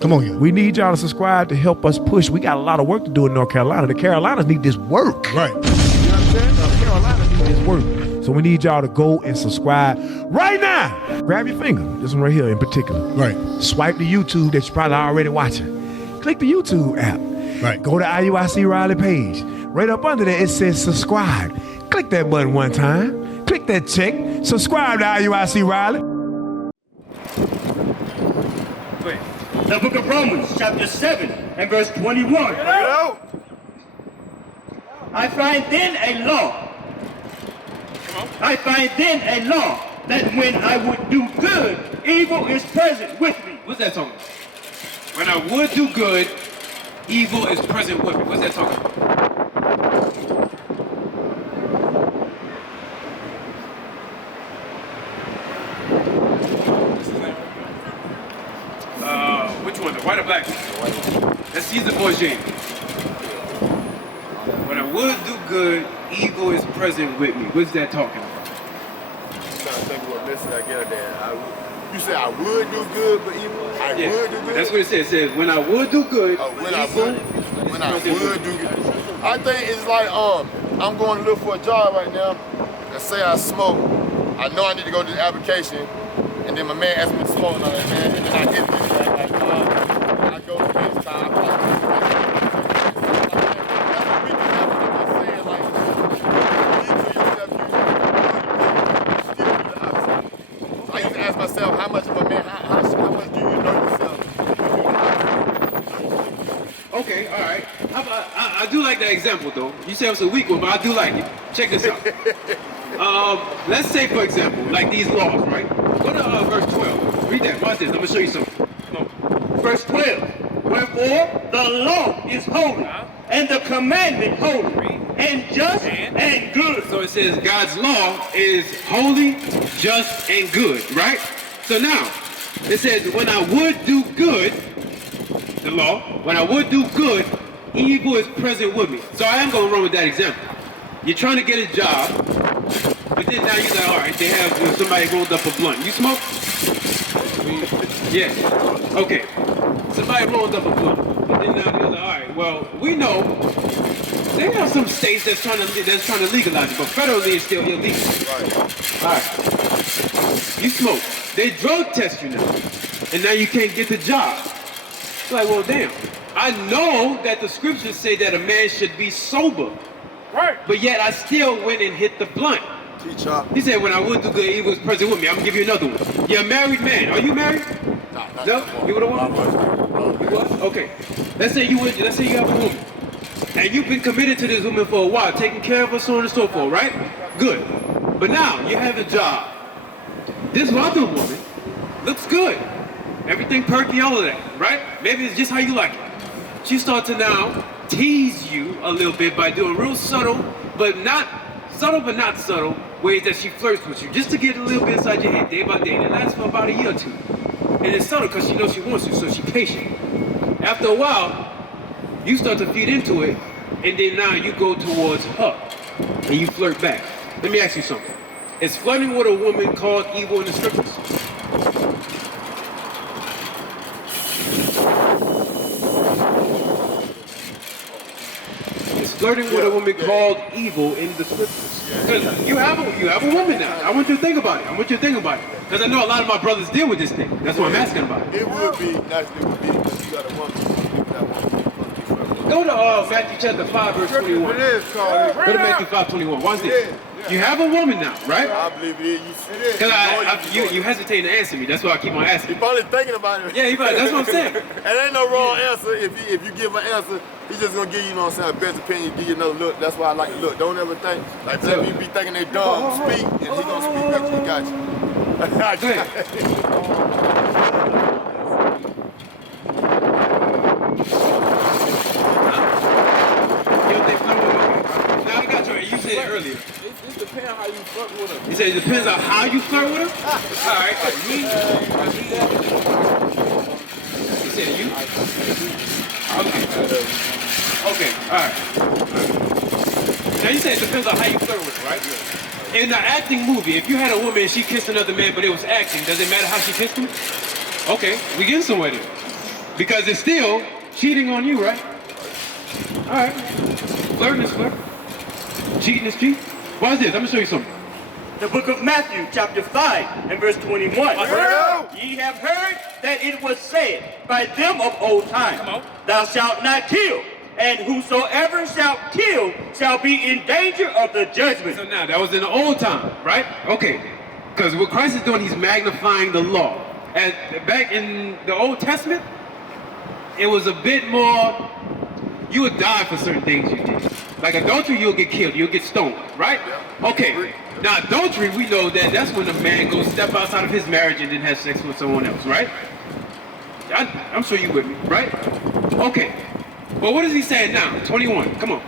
Come on here. We need y'all to subscribe to help us push. We got a lot of work to do in North Carolina. The Carolinas need this work. Right. You know what I'm saying? The Carolinas need this work. So we need y'all to go and subscribe right now. Grab your finger. This one right here in particular. Right. Swipe the YouTube that you're probably already watching. Click the YouTube app. Right. Go to IUIC Raleigh page. Right up under there, it says subscribe. Click that button one time. Click that check. Subscribe to IUIC Raleigh. The book of Romans, chapter 7 and verse 21. I find then a law. I find then a law that when I would do good, evil is present with me. What's that talking about? When I would do good, evil is present with me. What's that talking about? Which one? The white or black? That's Caesar Borgia. When I would do good, evil is present with me. What's that talking about? I'm trying to think what message I get there. You say I would do good, but evil. I would do good. That's what it says. It says when I would do good. When I would do good. I think it's like I'm going to look for a job right now. And say I smoke. I know I need to go to the application, and then my man asks me to smoke, and I'm like, man, and then I get this. Like, I go to this time. Myself, how much of a man, how much do you know yourself? Okay, all right. How about, I do like that example though. You say it's a weak one, but I do like it. Check this out. Let's say, for example, like these laws, right? Go to verse 12. Read that. Watch this. I'm going to show you something. Come on. Verse 12. Wherefore the law is holy, and the commandment holy, and just and good. So it says God's law is holy, just, and good, right? So now, it says when I would do good, the law, when I would do good, evil is present with me. So I am going to run with that example. You're trying to get a job, but then now you're like, all right, they have somebody rolled up a blunt. You smoke? Yeah. Okay. Somebody rolled up a blunt. But then now they're like, all right, well, we know they have some states that's trying to legalize it, but federally it's still illegal. Right. All right. You smoke. They drug test you now, and now you can't get the job. It's like, well, damn. I know that the scriptures say that a man should be sober, right? But yet I still went and hit the blunt. Teacher. He said, when I would do good, evil is present with me. I'm gonna give you another one. You're a married man. Are you married? No. You were the woman? You was? Okay. Let's say you have a woman, and you've been committed to this woman for a while, taking care of her, so on and so forth, right? Good. But now you have a job. This other woman looks good. Everything perky, all of that, right? Maybe it's just how you like it. She starts to now tease you a little bit by doing real subtle but not subtle ways that she flirts with you, just to get a little bit inside your head day by day. And it lasts for about a year or two. And it's subtle because she knows she wants you, so she's patient. After a while, you start to feed into it, and then now you go towards her, and you flirt back. Let me ask you something. Is flirting with a woman called evil in the scriptures? Is flirting with a woman called evil in the scriptures? Because you have a woman now. I want you to think about it. Because I know a lot of my brothers deal with this thing. That's why I'm asking about it. It would be nice if it would be because you got a woman. Go to Matthew chapter 5, verse 21. It is called. Go to Matthew 5:21. Watch this. You have a woman now, right? I believe it is. It is. Because you hesitate to answer me. That's why I keep on asking. He's probably thinking about it. Yeah, that's what I'm saying. And ain't no wrong answer. If you give an answer, he's just gonna give you, know what I'm saying, best opinion, give you another look. That's why I like to look. Don't ever think. Like so, you be thinking they dumb, speak, and he gonna speak back to you. Got you. Go ahead. Now I got you. You said it earlier. It depends how you flirt with her. You said it depends on how you flirt with her? All right. You said you? Okay. All right. Now you said it depends on how you flirt with her, right? In an acting movie, if you had a woman and she kissed another man, but it was acting, does it matter how she kissed him? Okay, we getting somewhere there. Because it's still cheating on you, right? All right. Flirting is flirt. Cheating is cheat. Watch this. I'm going to show you something. The book of Matthew, chapter 5, and verse 21. Ye have heard that it was said by them of old time, thou shalt not kill, and whosoever shall kill shall be in danger of the judgment. So now, that was in the old time, right? Okay. Because what Christ is doing, he's magnifying the law. And back in the Old Testament, it was a bit more, you would die for certain things you did. Like adultery, you'll get killed, you'll get stoned, right? Okay. Now, adultery, we know that that's when a man goes step outside of his marriage and then has sex with someone else, right? I'm sure you with me, right? Okay. But what is he saying now? 21, come on.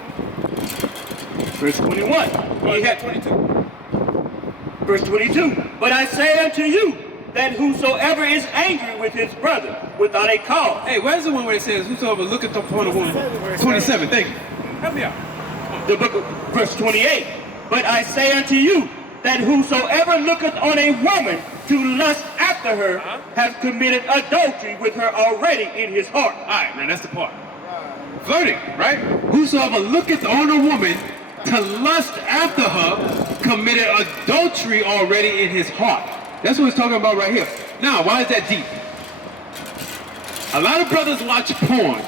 Verse 21. He had 22. Verse 22. But I say unto you, that whosoever is angry with his brother without a cause. Hey, where's the one where it says, whosoever looketh upon a woman? 27, thank you. Help me out. The book of verse 28. But I say unto you, that whosoever looketh on a woman to lust after her, hath committed adultery with her already in his heart. All right, now that's the part. Flirting, right? Whosoever looketh on a woman to lust after her, committed adultery already in his heart. That's what it's talking about right here. Now, why is that deep? A lot of brothers watch porn.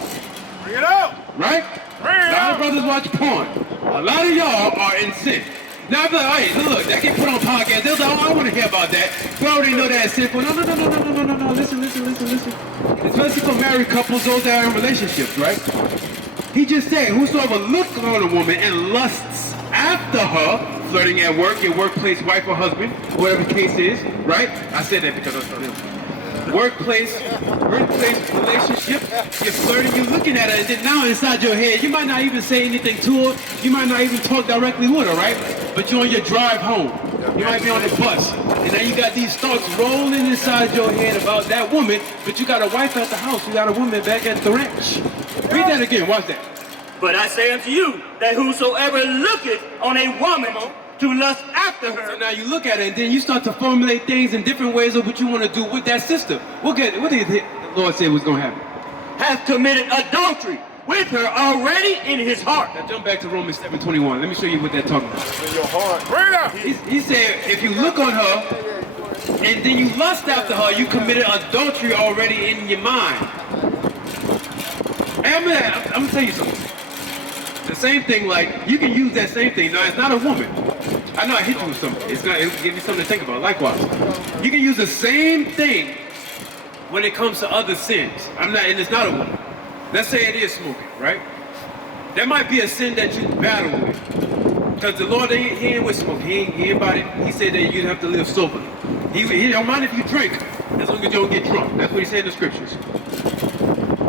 Bring it out. Right? A lot of brothers watch porn. A lot of y'all are in sin. Now, I'm like, hey, look, that get put on podcast. They're like, oh, I want to hear about that. We already know that's sinful. No. Listen. Especially for married couples, those that are in relationships, right? He just said, whosoever looks on a woman and lusts after her, flirting at work, your workplace wife or husband, whatever the case is, right? I said that because I was talking about workplace relationship, you're flirting, you're looking at her, and then now inside your head, you might not even say anything to her, you might not even talk directly with her, right? But you're on your drive home, you might be on the bus, and now you got these thoughts rolling inside your head about that woman, but you got a wife at the house, you got a woman back at the ranch. Read that again, watch that. But I say unto you, that whosoever looketh on a woman to lust after her. So now you look at it and then you start to formulate things in different ways of what you want to do with that sister. What did the Lord say was going to happen? Hath committed adultery with her already in his heart. Now jump back to Romans 7:21. Let me show you what that's talking about. In your heart. Bring it out. He said, if you look on her and then you lust after her, you committed adultery already in your mind. Hey, I'm going to tell you something. The same thing, like, you can use that same thing. Now, it's not a woman. I know I hit you with something. It'll give you something to think about. Likewise, you can use the same thing when it comes to other sins. And it's not a woman. Let's say it is smoking, right? There might be a sin that you battle with. Because the Lord, he ain't with smoking. He ain't about it. He said that you'd have to live sober. He don't mind if you drink, as long as you don't get drunk. That's what he said in the scriptures.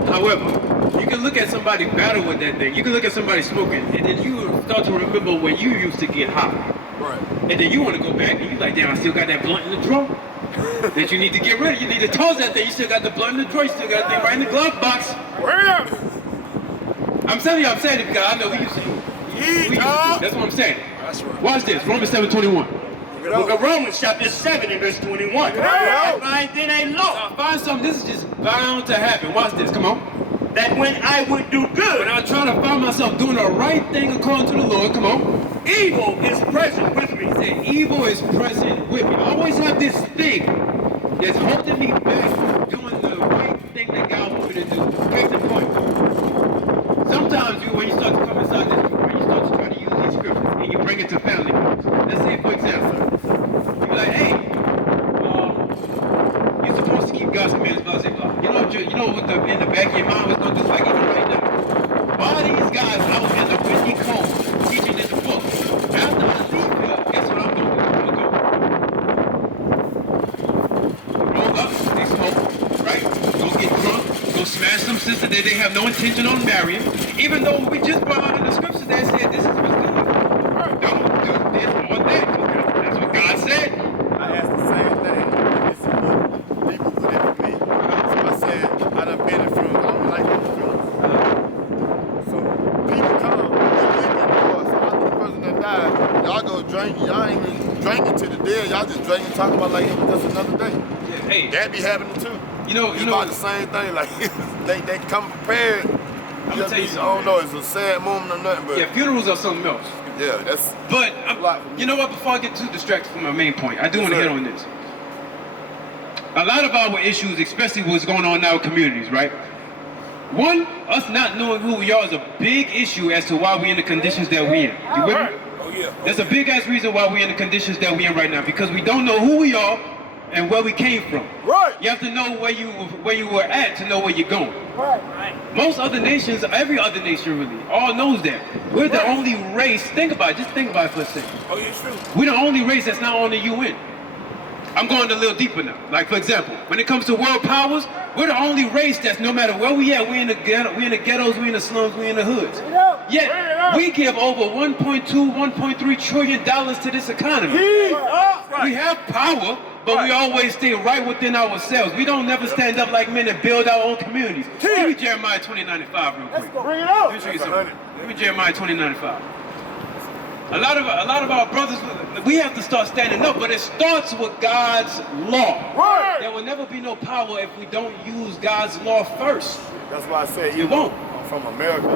However, you can look at somebody battle with that thing. You can look at somebody smoking, and then you start to remember when you used to get high. Right. And then you want to go back, and you're like, damn, I still got that blunt in the drawer that you need to get rid of. You need to toss that thing. You still got the blunt in the drawer. You still got that thing right in the glove box. Bring it out. I'm telling you, I'm saying it because I know we used to. That's what I'm saying. That's right. Watch this, Romans 7:21. Book of Romans, chapter 7, and verse 21. I find then a law. Now, find something, this is just bound to happen. Watch this, come on. That when I would do good, When I try to find myself doing the right thing according to the Lord, come on. evil is present with me. He said, evil is present with me. I always have this thing that's holding me back from doing the right thing that God wants me to do. Case in point. Sometimes when you start to come inside this group, you start to try to use these scriptures and you bring it to family members. Let's say, for example, you be like, hey, you're supposed to keep God's commandments, blah, blah, blah. You know what in the back of your mind was going to do, like even right now. All these guys, I was in the Whitney Cone teaching in the book. After I leave here, guess what I'm going to do? I'm going to go roll up, they smoke, right? Go get drunk, go smash some sister that they have no intention on marrying. Even though we just brought out in the scriptures that said this is what's going to happen. Don't do this or that. That's what God said. I asked the same thing. People put it in me. So I said, I done been in funerals. I don't like those funerals. So people come, so after the person that died, y'all go drinking. Y'all ain't even drinking to the dead. Y'all just drinking, talking about like it was just another day. Yeah, hey, That be happening too. you know, It's about the same thing. Like they come prepared. I'm gonna tell you something. I don't know, it's a sad moment or nothing, but Yeah, funerals are something else. yeah, that's. But you know what? Before I get too distracted from my main point, I do want to hit on this. A lot of our issues, especially what's going on in our communities, right? One, us not knowing who we are is a big issue as to why we're in the conditions that we're in. You with me? Oh yeah. There's a big ass reason why we're in the conditions that we're in right now, because we don't know who we are and where we came from. Right. You have to know where you were at to know where you're going. Right. Most other nations, every other nation really, all knows that. We're the only race, think about it, just think about it for a second. Oh yeah, true. We're the only race that's not on the UN. I'm going a little deeper now. Like for example, when it comes to world powers, we're the only race that's no matter where we at, we in the ghettos, we in the slums, we in the hoods. Yet we give over 1.2, 1.3 trillion dollars to this economy. We have power, but we always stay right within ourselves. We don't never stand up like men and build our own communities. Give me Jeremiah 29:5 real quick. Bring it out. Let me show you something. Give me Jeremiah 29:5. A lot of our brothers, we have to start standing up, but it starts with God's law. Right. There will never be no power if we don't use God's law first. That's why I said You won't. I'm from America.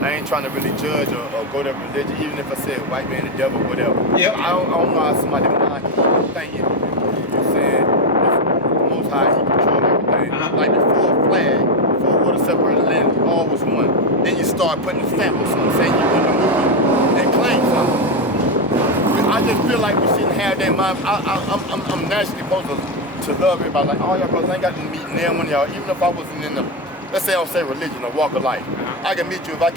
I ain't trying to really judge or go to religion, even if I said white man, the devil, whatever. Yeah. I don't know how somebody mind can think it. You saying the Most High, He control everything. Like the full flag, full order separated land, all was one. Then you start putting a stamp on something, saying you in the movement and claim something. I just feel like we shouldn't have that mind. I'm naturally supposed to love everybody. Like, all y'all brothers, I ain't got to meet near one of y'all, even if I wasn't in the, let's say I don't say religion or walk of life. I can meet you if I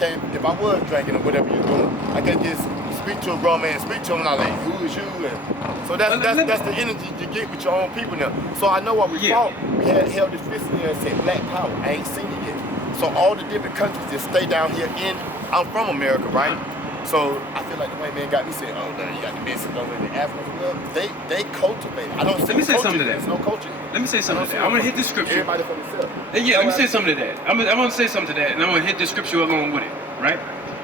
was drinking or whatever you're doing. I can just speak to a grown man, speak to him, and I'm like, who is you? And so that's the energy you get with your own people now. So I know what we fought. We had held this fist in there and said black power. I ain't seen it yet. So all the different countries that stay down here I'm from America, right? So I feel like the white man got me saying, oh, you got the Mexicans over in the Africans. Well, they cultivate. I don't see Let me say culture. something to that. There's no culture. Let me say something to that. I'm going to hit the scripture. Everybody for themselves. Yeah, let me say something to that. I'm going to say something to that, and I'm going to hit the scripture along with it, right?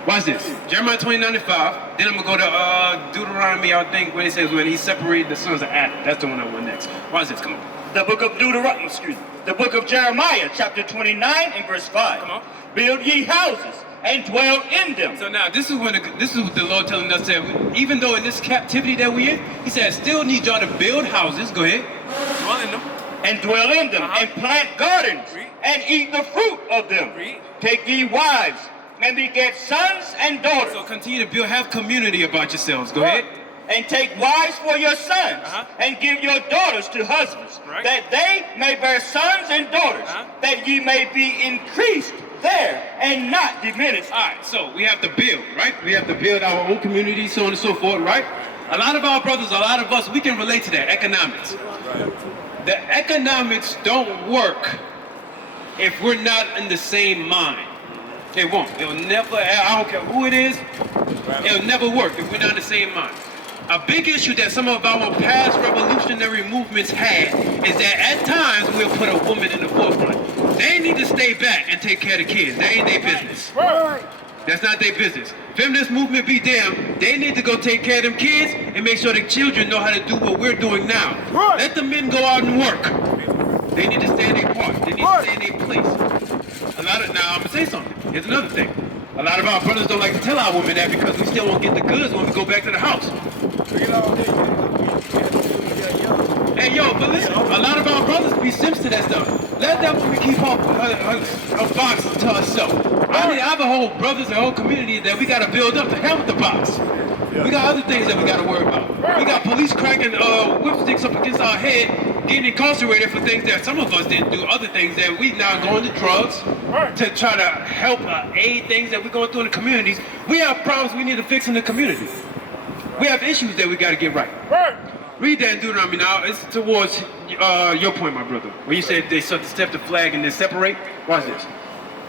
Watch this. Jeremiah 29:5. Then I'm going to go to Deuteronomy, I think, when it says when he separated the sons of Adam. That's the one I want next. Watch this. Come on. The book of the book of Jeremiah, chapter 29 and verse 5. Come on. Build ye houses and dwell in them. So now this is what the Lord telling us that even though in this captivity that we're in, He said, I still need y'all to build houses. Go ahead. Dwell in them. And dwell in them, and plant gardens, and eat the fruit of them. Take ye wives, and beget sons and daughters. So continue to have community about yourselves. Go ahead. And take wives for your sons, and give your daughters to husbands, that they may bear sons and daughters, that ye may be increased there and not diminished. All right, so we have to build, right? We have to build our own community, so on and so forth, right? A lot of our brothers, a lot of us, we can relate to that, economics. The economics don't work if we're not in the same mind. It won't. It'll never, I don't care who it is, it'll never work if we're not in the same mind. A big issue that some of our past revolutionary movements had is that at times we'll put a woman in the forefront. They need to stay back and take care of the kids. That ain't their business. That's not their business. Feminist movement be damned. They need to go take care of them kids and make sure the children know how to do what we're doing now. Let the men go out and work. They need to stay in their part. They need to stay in their place. Now I'm gonna say something. Here's another thing. A lot of our brothers don't like to tell our women that because we still won't get the goods when we go back to the house. Hey, yo, but listen, a lot of our brothers be simps to that stuff. Let that woman keep her box to herself. I have a whole brothers and whole community that we got to build up to hell with the box. We got other things that we got to worry about. We got police cracking whipsticks up against our head, getting incarcerated for things that some of us didn't do, other things that we now going to drugs to try to help aid things that we're going through in the communities. We have problems we need to fix in the community. We have issues that we got to get right. Read that in Deuteronomy now. It's towards your point, my brother. When you said they step the flag and then separate. Watch this.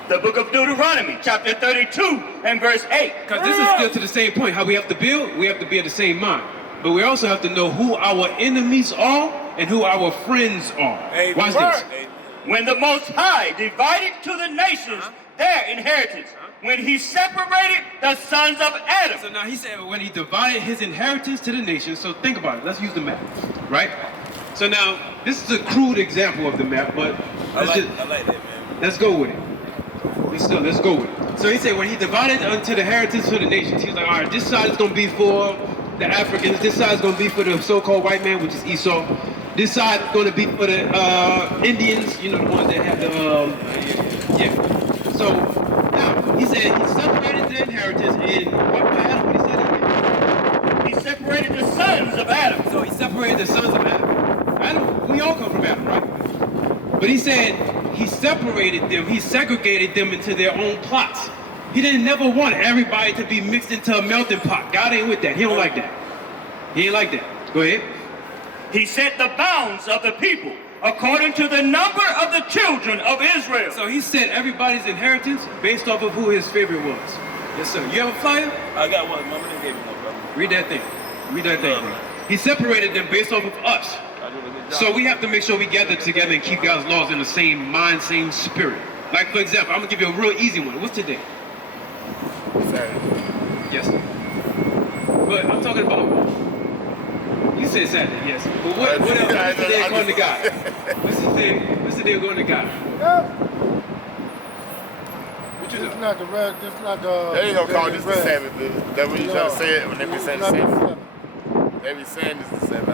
The book of Deuteronomy, chapter 32 and verse 8. Because this is still to the same point. How we have to build, we have to be of the same mind. But we also have to know who our enemies are and who our friends are. Watch this. When the Most High divided to the nations their inheritance, when he separated the sons of Adam. So now he said when he divided his inheritance to the nations. So think about it. Let's use the map, right? So now this is a crude example of the map, but I like that, man. Let's go with it. Let's go with it. So he said when he divided unto the inheritance for the nations, he was like, all right, this side is going to be for the Africans. This side is going to be for the so-called white man, which is Esau. This side is going to be for the Indians, you know, the ones that have the, yeah. So now, he said he separated the inheritance in, what he said again? He separated the sons of Adam. So he separated the sons of Adam. Adam, we all come from Adam, right? But he said he separated them, he segregated them into their own plots. He didn't never want everybody to be mixed into a melting pot. God ain't with that. He don't like that. He ain't like that. Go ahead. He set the bounds of the people according to the number of the children of Israel. So he set everybody's inheritance based off of who his favorite was. Yes, sir. You have a flyer? I got one. Mama didn't give me one, brother. Read that thing. Read that thing. He separated them based off of us. So we have to make sure we gather together and keep God's laws in the same mind, same spirit. Like, for example, I'm going to give you a real easy one. What's today? Saturday. Yes. But I'm talking about, you said Saturday, yes. But what else? What's the day according to God? What's the day according to God? What you know? It's not the red, it's not the... They ain't gonna call this the Sabbath, dude. That's what you trying to say it when they be saying the Sabbath. They be saying this is the Sabbath.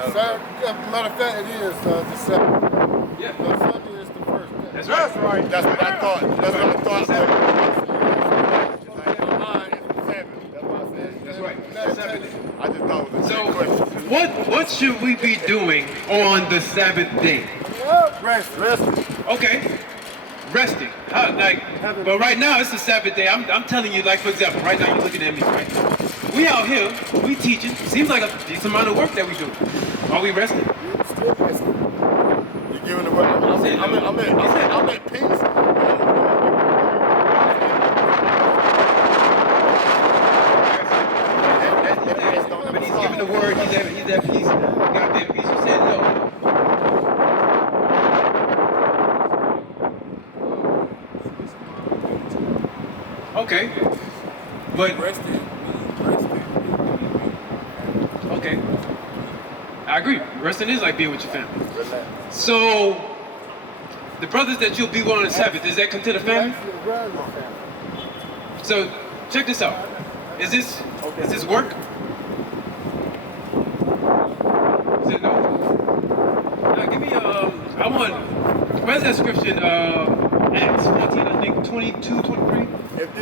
Matter of fact, it is the 7th. Yeah. But Sunday is the first day. That's right. That's what I thought. That's what I thought. That's right. That's Saturday. I just thought it was a So, trick question. what should we be doing on the Sabbath day? Rest. Okay. Resting. But right now it's the Sabbath day. I'm telling you, like, for example, right now you're looking at me, right? We out here, we teaching. Seems like a decent amount of work that we do. Are we resting? Still resting. You giving the word. I'm at peace. But he's giving the word, he's at peace. You gotta be at peace. You said no. Okay. But okay. I agree. Resting is like being with your family. So the brothers that you'll be with on the Sabbath, is that considered family? So check this out. Is this work? Is it no? Now give me where's that scripture? Acts 14, I think 22, 23.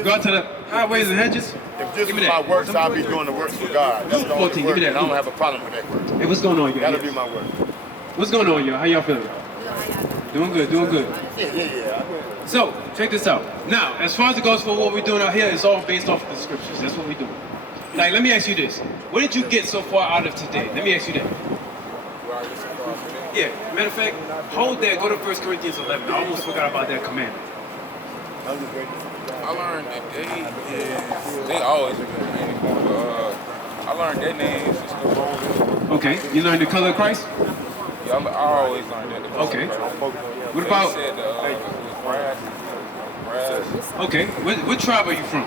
Go out to the highways and hedges. If this was my works, I'll be doing the works for God. That's the only 14, work, give me that. and I don't have a problem with that work. Hey, what's going on, y'all? That'll be my work. What's going on, y'all? How y'all feeling? Doing good. Yeah. So, check this out. Now, as far as it goes for what we're doing out here, it's all based off of the scriptures. That's what we're doing. Like, let me ask you this. What did you get so far out of today? Let me ask you that. Yeah, matter of fact, hold that. Go to 1 Corinthians 11. I almost forgot about that commandment. I learned that they always been I learned their names and stuff. Okay, you learned the color of Christ? Yeah, I always learned that. Okay. What They about, said brass. okay, what tribe are you from?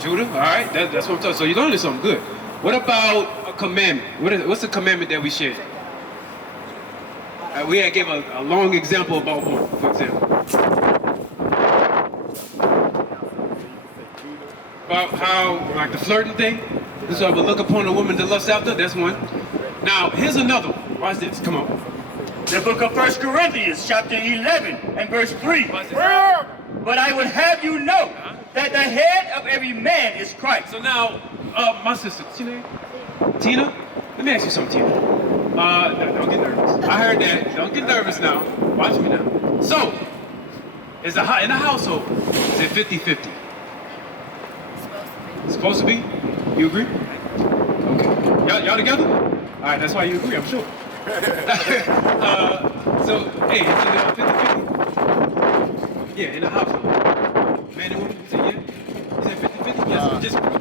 Judah? All right, that's what I'm talking. So you learned something good. What about a commandment? What's the commandment that we shared? We had gave a long example about one, for example. About how, like the flirting thing. This is I would look upon a woman to lust after. That's one. Now, here's another one. Watch this. Come on. The book of 1 Corinthians, chapter 11, and verse 3. Watch this. But I would have you know that the head of every man is Christ. So now, my sister, Tina, let me ask you something, Tina. Don't get nervous. I heard that. Don't get nervous now. Watch me now. So, in the household, is it 50-50? It's supposed to be? You agree? Okay. Y'all together? All right, that's why you agree, I'm sure. So, hey, is it 50-50? Yeah, in the household. Man and woman, you say yeah? You said 50-50? Yes, just quick.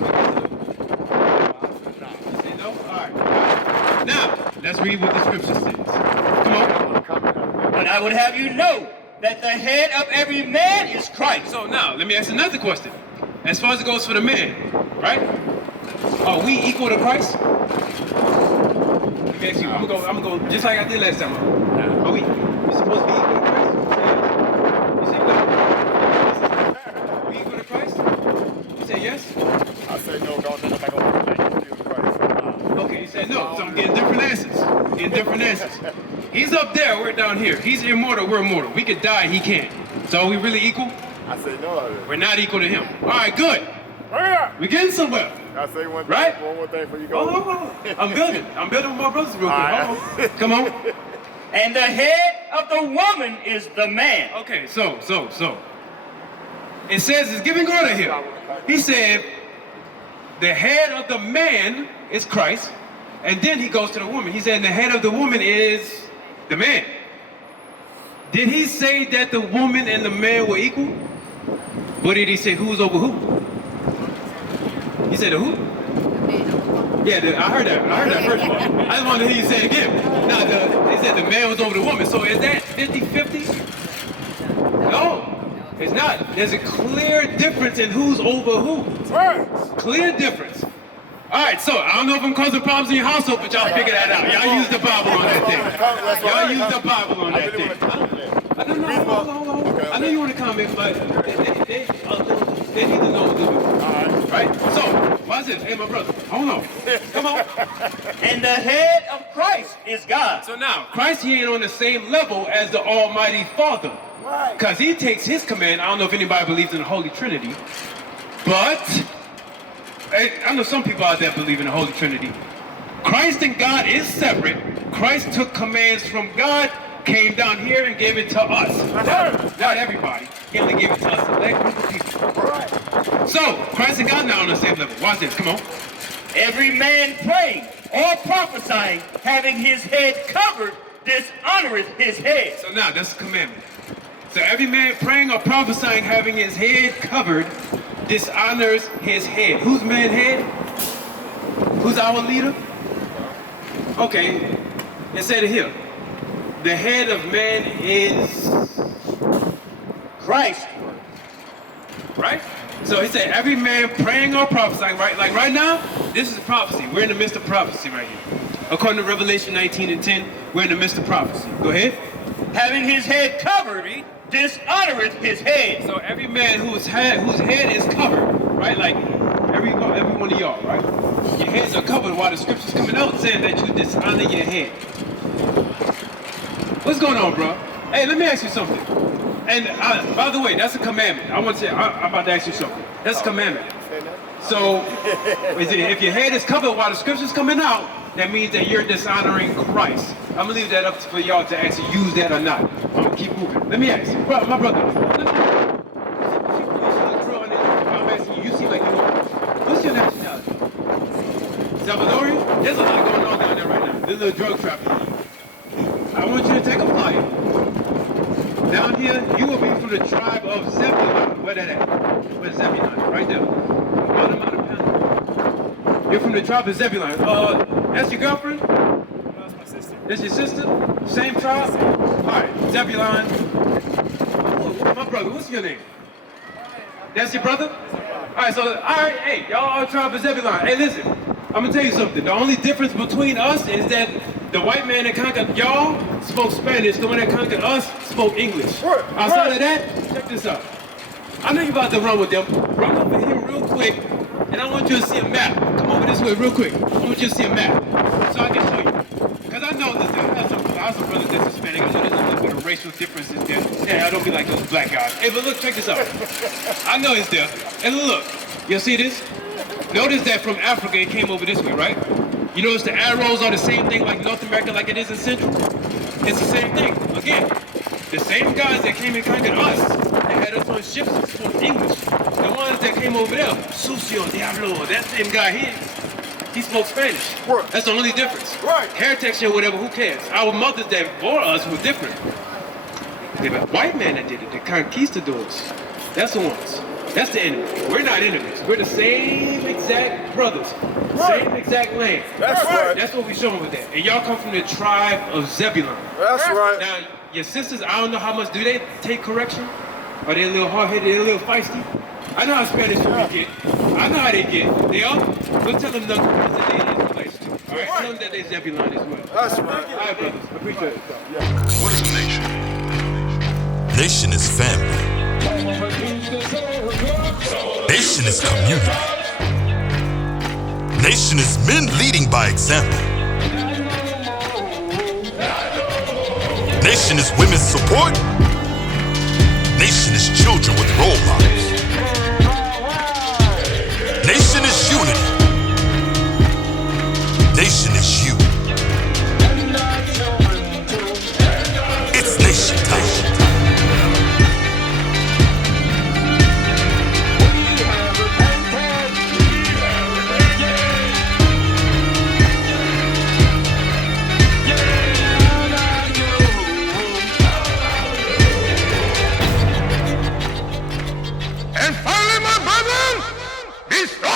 You say no? All right. Now, let's read what the scripture says. Come on. But I would have you know that the head of every man is Christ. So now, let me ask another question. As far as it goes for the man, right? Are we equal to Christ? Let me ask you. I'm gonna go just like I did last time. Are we supposed to be equal to Christ? You say no. don't think nobody gonna think he's still Christ. Okay, he said no. So I'm getting different answers. Getting different answers. He's up there, we're down here. He's immortal, we're immortal. We could die, he can't. So are we really equal? I say no. We're not equal to him. All right, good. We're getting somewhere. I say one thing, Right? one more thing before you go. Oh, I'm building. I'm building with my brothers real quick. right. Hold on. Come on. And the head of the woman is the man. Okay, so. It says it's giving order here. He said the head of the man is Christ, and then he goes to the woman. He said the head of the woman is the man. Did he say that the woman and the man were equal? What did he say? Who's over who? He said the who? Yeah, I heard that first one. I just wanted to hear you say it again. They said the man was over the woman. So is that 50-50? No, it's not. There's a clear difference in who's over who. Right. Clear difference. All right, so I don't know if I'm causing problems in your household, but y'all figure that out. Y'all use the Bible on that thing. Y'all use the Bible on that thing. I don't know. Hold on. I know you want to comment, but they need to know a little bit. Right? So, watch this. Hey, my brother, hold on. Come on. And the head of Christ is God. So now, Christ, he ain't on the same level as the Almighty Father. Right. Because he takes his command. I don't know if anybody believes in the Holy Trinity, but I know some people out there believe in the Holy Trinity. Christ and God is separate. Christ took commands from God, came down here and gave it to us. Not everybody. He only gave it to us, select group of people. Right. So, Christ and God now on the same level. Watch this, come on. Every man praying or prophesying, having his head covered, dishonoreth his head. So now, that's a commandment. So every man praying or prophesying, having his head covered, dishonors his head. Who's man's head? Who's our leader? Okay, it said it here. The head of man is Christ. right? So he said every man praying or prophesying, right? Like right now, this is prophecy. We're in the midst of prophecy right here. According to Revelation 19:10, we're in the midst of prophecy. Go ahead. Having his head covered, dishonoreth his head. So every man whose head is covered, right? Like every one of y'all, right? Your heads are covered while the scripture's coming out saying that you dishonor your head. What's going on, bro? Hey, let me ask you something. And by the way, that's a commandment. I'm about to ask you something. That's a commandment. So if your head is covered while the scripture's coming out, that means that you're dishonoring Christ. I'm gonna leave that up for y'all to actually use that or not. I'm gonna keep moving. Let me ask you, my brother. I'm asking you. You seem like you are. What's your nationality? Salvadorian? There's a lot going on down there right now. There's a drug trafficking. I want you to take a flight. Down here, you will be from the tribe of Zebulun. Where that at? Where's Zebulun? Right there. Bottom out of Penn. You're from the tribe of Zebulun. That's your girlfriend? No, that's my sister. That's your sister? Same tribe? Alright, Zebulun. Oh, my brother, what's your name? That's your brother? Alright, hey, y'all all tribe of Zebulun. Hey, listen, I'm gonna tell you something. The only difference between us is that the white man that conquered y'all spoke Spanish. The one that conquered us spoke English. Outside of that, check this out. I know you're about to run with them. Run over here real quick, and I want you to see a map. Come over this way real quick. I want you to see a map, so I can show you. Because I know this. I have some brothers that's Hispanic. I know there's a little bit of racial differences there. Yeah, I don't be like those black guys. Hey, but look, check this out. I know it's there. And look, you see this? Notice that from Africa it came over this way, right? You notice the arrows are the same thing like North America, like it is in Central? It's the same thing. Again, the same guys that came and conquered us, they had us on ships that spoke English. The ones that came over there, Sucio, Diablo, that same guy here, he spoke Spanish. Right. That's the only difference. Right. Hair texture, whatever, who cares? Our mothers that bore us were different. The white man that did it, the conquistadors, that's the ones. That's the enemy. We're not enemies. We're the same exact brothers. Right. Same exact land. That's right. That's what we're showing with that. And y'all come from the tribe of Zebulun. That's right. Now, your sisters, I don't know how much, do they take correction? Are they a little hard-headed, they a little feisty? I know how Spanish people get. I know how they get. They are. We'll tell them nothing that they Israelites too. All right? Tell them that they Zebulun as well. That's right. All right, brothers. I appreciate it. What is a nation? Nation is family. Nation is community. Nation is men leading by example. Nation is women's support. Nation is children with role models. Nation is unity. Nation is you. It's nation time. And finally, my brethren, be strong.